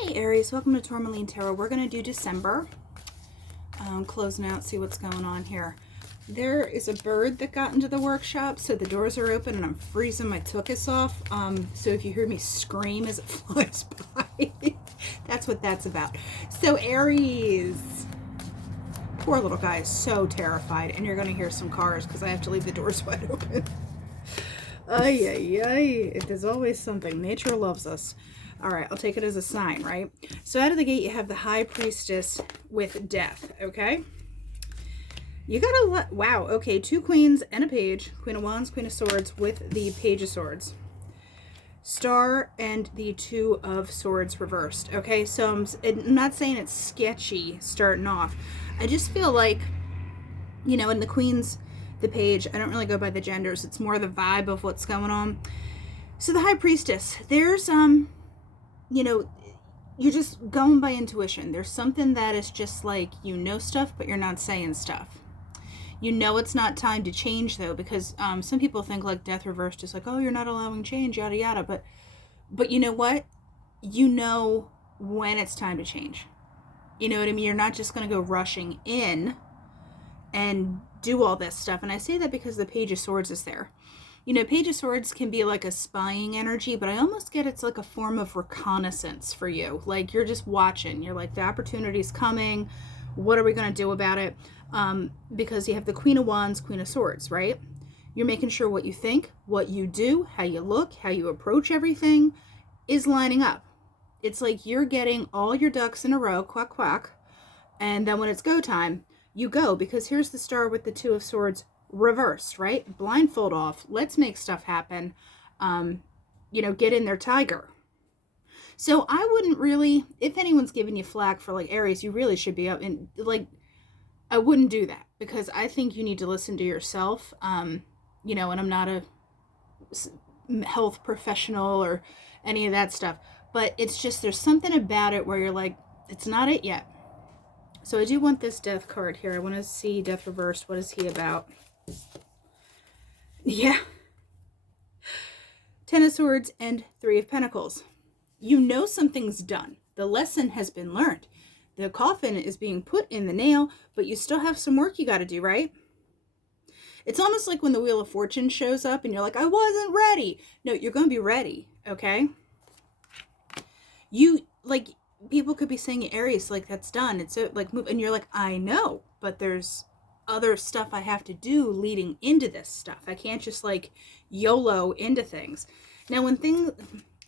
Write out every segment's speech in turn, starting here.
Hey Aries, welcome to Tourmaline Tarot. We're going to do December. Closing out, see what's going on here. There is a bird that got into the workshop, so the doors are open and I'm freezing my tuchus off. So if you hear me scream as it flies by, that's what that's about. So Aries, poor little guy is so terrified, and you're going to hear some cars because I have to leave the doors wide open. Ay, ay, ay. There's always something. Nature loves us. All right, I'll take it as a sign, right? So out of the gate, you have the High Priestess with Death, okay? You gotta wow, okay, 2 queens and a page. Queen of Wands, Queen of Swords with the Page of Swords. Star and the 2 of Swords reversed, okay? So I'm not saying it's sketchy starting off. I just feel like, you know, in the queens, the page, I don't really go by the genders. It's more the vibe of what's going on. So the High Priestess, there's, you know, you're just going by intuition. There's something that is just like, you know stuff, but you're not saying stuff. You know it's not time to change, though, because some people think like Death reversed is like, oh, you're not allowing change, yada, yada. But you know what? You know when it's time to change. You know what I mean? You're not just going to go rushing in and do all this stuff. And I say that because the Page of Swords is there. You know, Page of Swords can be like a spying energy, but I almost get it's like a form of reconnaissance for you. Like you're just watching. You're like, the opportunity's coming. What are we going to do about it? Because you have the Queen of Wands, Queen of Swords, right? You're making sure what you think, what you do, how you look, how you approach everything is lining up. It's like you're getting all your ducks in a row, quack, quack. And then when it's go time, you go, because here's the Star with the 2 of Swords reversed, right? Blindfold off. Let's make stuff happen. You know, get in there, tiger. So I wouldn't really, if anyone's giving you flack for like Aries, you really should be up and like, I wouldn't do that, because I think you need to listen to yourself. You know, and I'm not a health professional or any of that stuff, but it's just, there's something about it where you're like, it's not it yet. So I do want this Death card here. I want to see Death reversed. What is he about? Yeah. 10 of Swords and 3 of Pentacles. You know something's done. The lesson has been learned. The coffin is being put in the nail, but you still have some work you got to do, right? It's almost like when the Wheel of Fortune shows up and you're like, I wasn't ready. No, you're going to be ready, okay? You, like, people could be saying, Aries, like, that's done. It's like, move. And you're like, I know, but there's other stuff I have to do leading into this stuff. I can't just like YOLO into things. Now when things,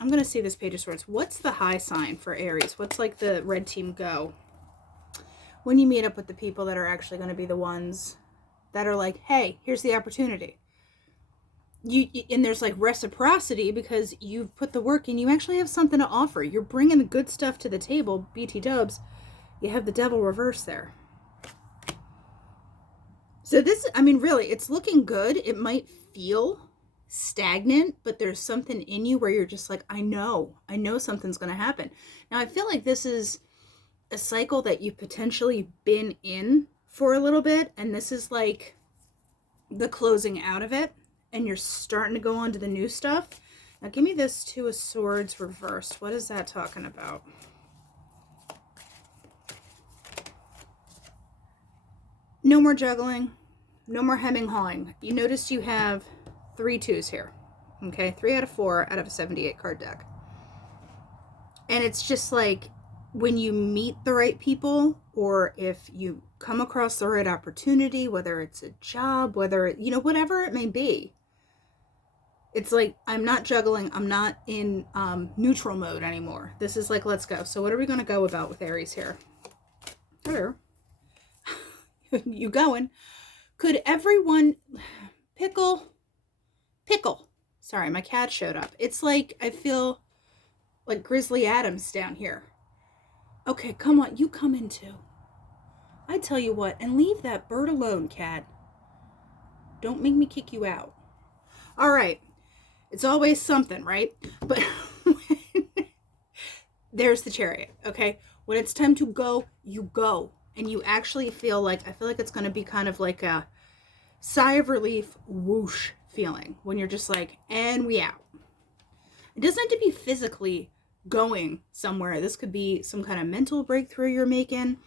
I'm going to see this Page of Swords. What's the high sign for Aries? What's like the red team go? When you meet up with the people that are actually going to be the ones that are like, hey, here's the opportunity. And there's like reciprocity because you've put the work in. You actually have something to offer. You're bringing the good stuff to the table. BT dubs. You have the Devil reverse there. So this, I mean, really, it's looking good. It might feel stagnant, but there's something in you where you're just like, I know something's going to happen. Now, I feel like this is a cycle that you've potentially been in for a little bit, and this is like the closing out of it, and you're starting to go on to the new stuff. Now, give me this 2 of Swords reversed. What is that talking about? No more juggling. No more hemming hawing. You notice you have 3 2s here. Okay, 3 out of 4 out of a 78 card deck. And it's just like when you meet the right people, or if you come across the right opportunity, whether it's a job, whether it, you know, whatever it may be, it's like, I'm not juggling. I'm not in neutral mode anymore. This is like, let's go. So what are we going to go about with Aries here? Hello. You going? Could everyone pickle? Sorry, my cat showed up. It's like, I feel like Grizzly Adams down here. Okay, come on, you come in too. I tell you what, and leave that bird alone, cat. Don't make me kick you out. All right, it's always something, right? But there's the Chariot, okay? When it's time to go, you go. And you actually feel like, I feel like it's going to be kind of like a sigh of relief, whoosh feeling when you're just like, and we out. It doesn't have to be physically going somewhere. This could be some kind of mental breakthrough you're making,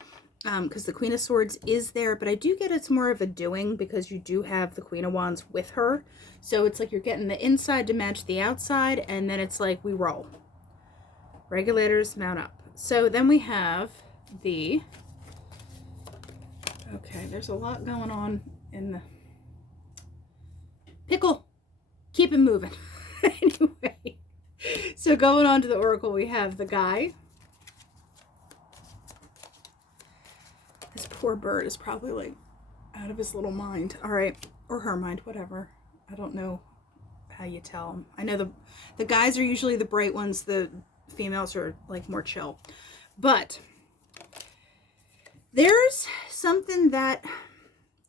because the Queen of Swords is there, but I do get it's more of a doing because you do have the Queen of Wands with her. So it's like you're getting the inside to match the outside, and then it's like we roll. Regulators, mount up. So then we have the, okay, there's a lot going on in the pickle. Keep it moving. Anyway, so going on to the Oracle, we have the Guy. This poor bird is probably like out of his little mind. All right, or her mind, whatever. I don't know how you tell them. I know the guys are usually the bright ones. The females are like more chill. But there's something that,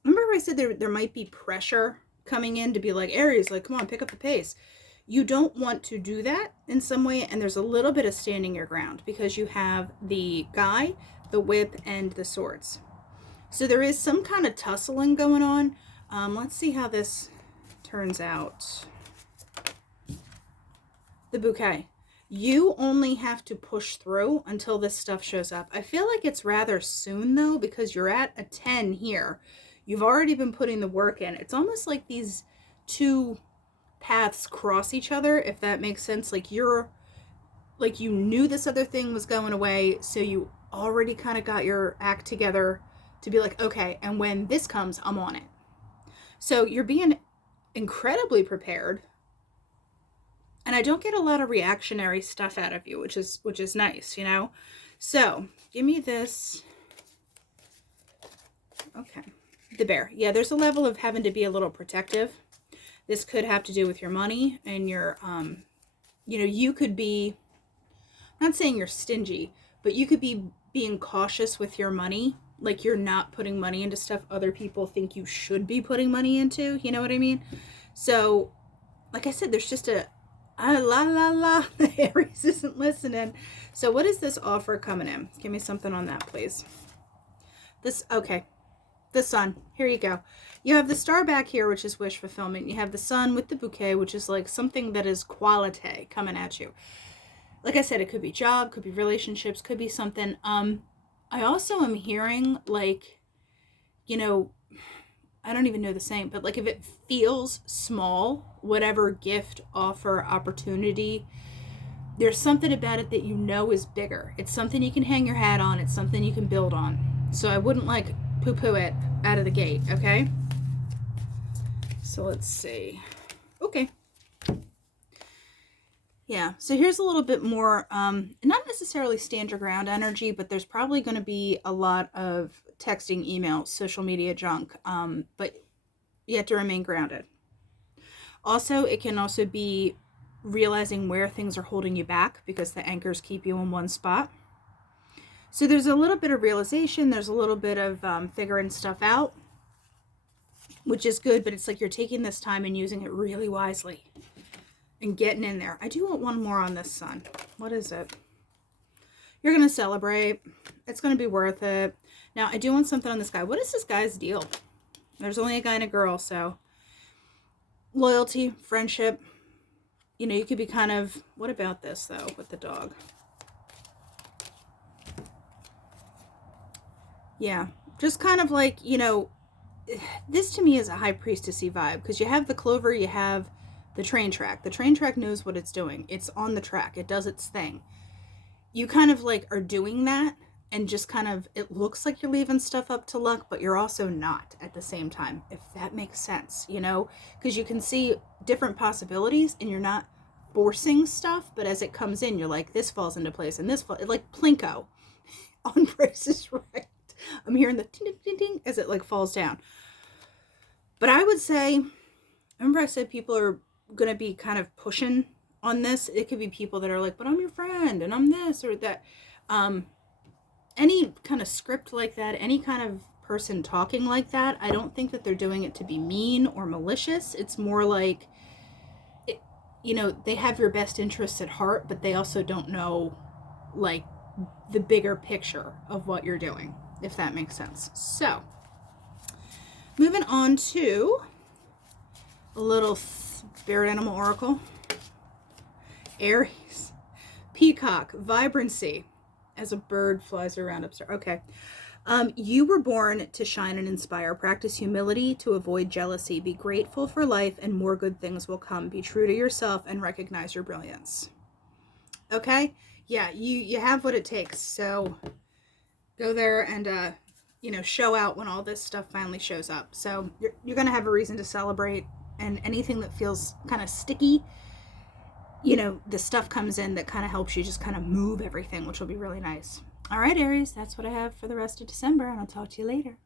remember I said there might be pressure coming in to be like, Aries, like, come on, pick up the pace. You don't want to do that in some way, and there's a little bit of standing your ground because you have the Guy, the Whip, and the Swords. So there is some kind of tussling going on. Let's see how this turns out. The Bouquet. You only have to push through until this stuff shows up. I feel like it's rather soon, though, because you're at a 10 here. You've already been putting the work in. It's almost like these two paths cross each other, if that makes sense. Like you knew this other thing was going away, so you already kind of got your act together to be like, okay, and when this comes, I'm on it. So you're being incredibly prepared, and I don't get a lot of reactionary stuff out of you, which is nice, you know. So give me this. Okay, the Bear. Yeah, there's a level of having to be a little protective. This could have to do with your money and your, you know, you could be, I'm not saying you're stingy, but you could be being cautious with your money. Like you're not putting money into stuff other people think you should be putting money into. You know what I mean? So, like I said, there's just a la. Aries isn't listening. So what is this offer coming in? Give me something on that, please. This, okay. The Sun. Here you go. You have the Star back here, which is wish fulfillment. You have the Sun with the Bouquet, which is like something that is quality coming at you. Like I said, it could be job, could be relationships, could be something. I also am hearing, like, you know, I don't even know the saying, but like if it feels small, whatever gift, offer, opportunity, there's something about it that you know is bigger. It's something you can hang your hat on. It's something you can build on. So I wouldn't like poo-poo it out of the gate, okay? So let's see. Okay. Yeah, so here's a little bit more, not necessarily stand your ground energy, but there's probably going to be a lot of texting, emails, social media junk, but you have to remain grounded. Also, it can also be realizing where things are holding you back because the anchors keep you in one spot. So there's a little bit of realization, there's a little bit of figuring stuff out, which is good, but it's like you're taking this time and using it really wisely. And getting in there. I do want one more on this Sun. What is it? You're going to celebrate. It's going to be worth it. Now, I do want something on this guy. What is this guy's deal? There's only a guy and a girl, so loyalty, friendship. You know, you could be kind of... What about this, though, with the dog? Yeah. Just kind of like, you know, this to me is a high priestessy vibe because you have the clover, you have the train track. The train track knows what it's doing. It's on the track. It does its thing. You kind of like are doing that and just kind of, it looks like you're leaving stuff up to luck, but you're also not at the same time, if that makes sense, you know, because you can see different possibilities and you're not forcing stuff, but as it comes in, you're like, this falls into place and this falls, like Plinko on Price is Right. I'm hearing the ding, ding, ding as it like falls down. But I would say, remember I said people are going to be kind of pushing on this. It could be people that are like, but I'm your friend and I'm this or that. Any kind of script like that, any kind of person talking like that, I don't think that they're doing it to be mean or malicious. It's more like, you know, they have your best interests at heart, but they also don't know like the bigger picture of what you're doing, if that makes sense. So moving on to a little Spirit Animal Oracle. Aries. Peacock, vibrancy, as a bird flies around upstairs. Okay. You were born to shine and inspire. Practice humility to avoid jealousy. Be grateful for life and more good things will come. Be true to yourself and recognize your brilliance. Okay? Yeah, you have what it takes. So go there and, show out when all this stuff finally shows up. So you're going to have a reason to celebrate, and anything that feels kind of sticky, the stuff comes in that kind of helps you just kind of move everything, which will be really nice. All right, Aries, that's what I have for the rest of December, and I'll talk to you later.